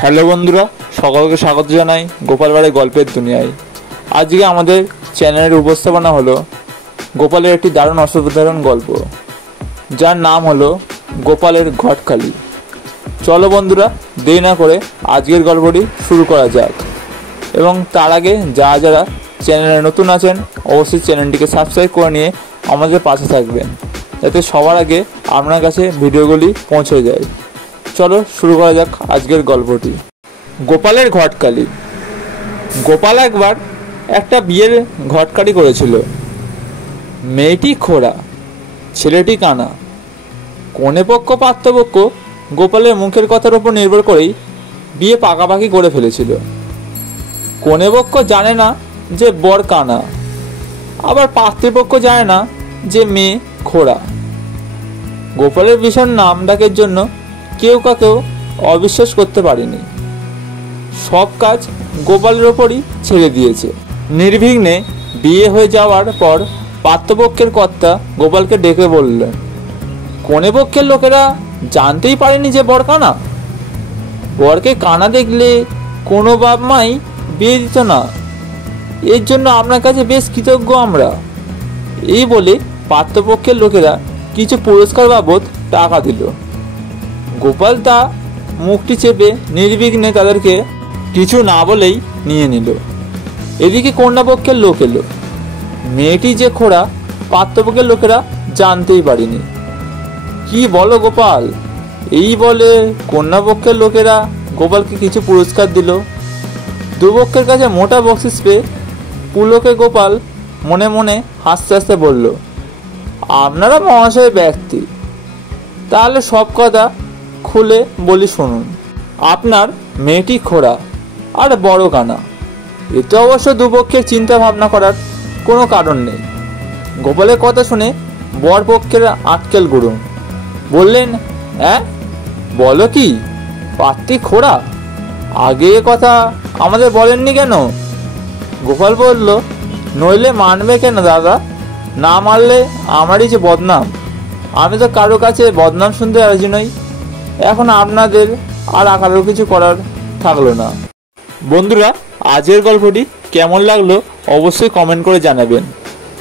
Hello বন্ধুরা, সকলকে স্বাগত জানাই গোপাল ভাঁড়ের গল্পের দুনিয়ায়। আজকে আমাদের চ্যানেলের উপস্থাপনা হলো গোপালের একটি দারুণ অসাধারণ গল্প, যার নাম হলো গোপালের ঘটকালি। চলো বন্ধুরা, দেরি না করে আজকের গল্পটি শুরু করা যাক। এবং তার আগে যারা চ্যানেলে নতুন আছেন, অবশ্যই চ্যানেলটিকে সাবস্ক্রাইব করে নিয়ে আমাদের পাশে থাকবেন, যাতে সবার আগে আপনার কাছে ভিডিওগুলি পৌঁছে যায়। চলো শুরু করা যাক আজকের গল্পটি। গোপালের ঘটকালি। গোপাল একবার একটা বিয়ের ঘটকালি করেছিল। মেয়েটি খোড়া, ছেলেটি কানা। কনেপক্ষ পাত্রপক্ষ গোপালের মুখের কথার উপর নির্ভর করেই বিয়ে পাকাপাকি করে ফেলেছিল। কনেপক্ষ জানে না যে বর কানা, আবার পাত্রপক্ষ জানে না যে মেয়ে খোড়া। গোপালের ভীষণ নাম ডাকের জন্য কেউ কাকেও অবিশ্বাস করতে পারেনি। সব কাজ গোপালের ওপরই ছেড়ে দিয়েছে। নির্বিঘ্নে বিয়ে হয়ে যাওয়ার পর পাত্রপক্ষের কর্তা গোপালকে ডেকে বললেন, কনেপক্ষের লোকেরা জানতেই পারেনি যে বর কানা। বরকে কানা দেখলে কোনো বাপ মাই বিয়ে দিত না। এর জন্য আপনার কাছে বেশ কৃতজ্ঞ আমরা। এই বলে পাত্রপক্ষের লোকেরা কিছু পুরস্কার বাবদ টাকা দিল। গোপাল তা মুখটি চেপে নির্বিঘ্নে তাদেরকে কিছু না বলেই নিয়ে নিল। এদিকে কন্যাপক্ষের লোক এলো। মেয়েটি যে খোড়া পাত্রপক্ষের লোকেরা জানতেই পারেনি। কি বলো গোপাল? এই বলে কন্যাপক্ষের লোকেরা গোপালকে কিছু পুরস্কার দিল। দুপক্ষের কাছে মোটা বকশিস পেয়ে পুলকে গোপাল মনে মনে হাসতে হাসতে বলল, আপনারা মহাশয় ব্যক্তি, তাহলে সব কথা খুলে বলি শুনুন। আপনার মেয়েটি খোড়া আর বড় কানা, এতে অবশ্য দুপক্ষের চিন্তা ভাবনা করার কোনো কারণ নেই। গোপালের কথা শুনে বর পক্ষের আটকেল গুরুম বললেন, হ্যাঁ বলো কি, পাত্রী খোড়া? আগে এ কথা আমাদের বলেননি কেন? গোপাল বলল, নইলে মানবে কেন দাদা? না মানলে আমারই যে বদনাম। আমি তো কারো কাছে বদনাম শুনতে রাজি নই। এখন আপনাদের আর কারো কিছু করার থাকলো না। বন্ধুরা, আজকের গল্পটি কেমন লাগলো অবশ্যই কমেন্ট করে জানাবেন।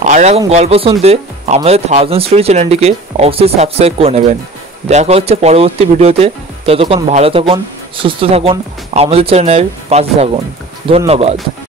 আর এরকম গল্প শুনতে আমাদের 1000 স্টোরি চ্যানেলটিকে অবশ্যই সাবস্ক্রাইব করে নেবেন। দেখা হচ্ছে পরবর্তী ভিডিওতে। ততক্ষণ ভালো থাকুন, সুস্থ থাকুন, আমাদের চ্যানেলের পাশে থাকুন। ধন্যবাদ।